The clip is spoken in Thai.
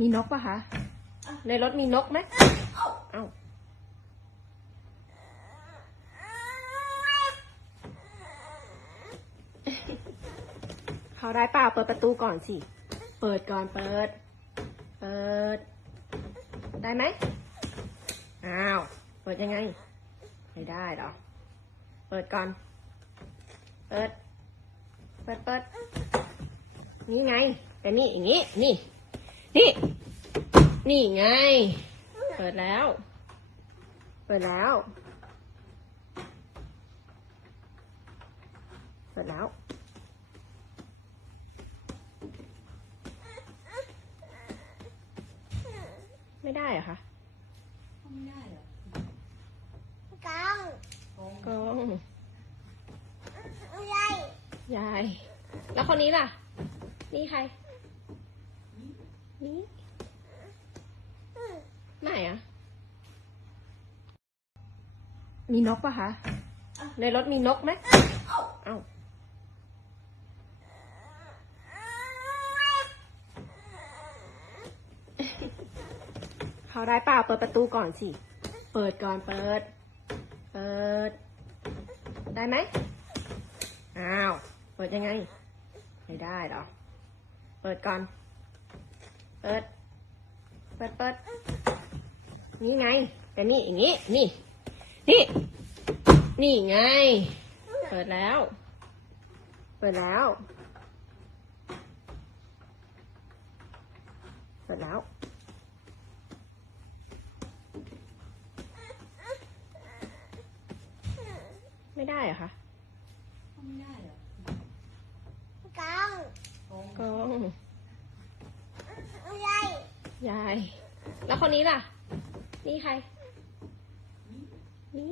มีนกปะคะ ในรถมีนกไหมเอ้าเขาได้เปล่าเปิดประตูก่อนสิ เปิดก่อนเปิด เปิด ได้ไหมอ้าว เปิดยังไง ไม่ได้หรอ เปิดก่อน เปิด เปิดเปิดนี่ไง แต่นี่อย่างนี้ นี่ นี่ นี่ไง เปิดแล้ว เปิดแล้ว เปิดแล้ว ไม่ได้เหรอคะไม่ได้เหรอกังกงกองอะไรยาย แล้วคนนี้ล่ะ นี่ใครนี่ ไหนอะมีนกปะคะ ในรถมีนกไหมเอ้าเขาได้เปล่าเปิดประตูก่อนสิ เปิดก่อนเปิด เปิด ได้ไหมอ้าว เปิดยังไง ไม่ได้หรอ เปิดก่อนเปิด เปิดเปิดนี่ไง แต่นี่อย่างนี้ นี่ นี่ นี่ไง เปิดแล้ว เปิดแล้ว เปิดแล้ว ไม่ได้เหรอคะ ไม่ได้ ยาย แล้วคนนี้ล่ะ นี่ใคร นี่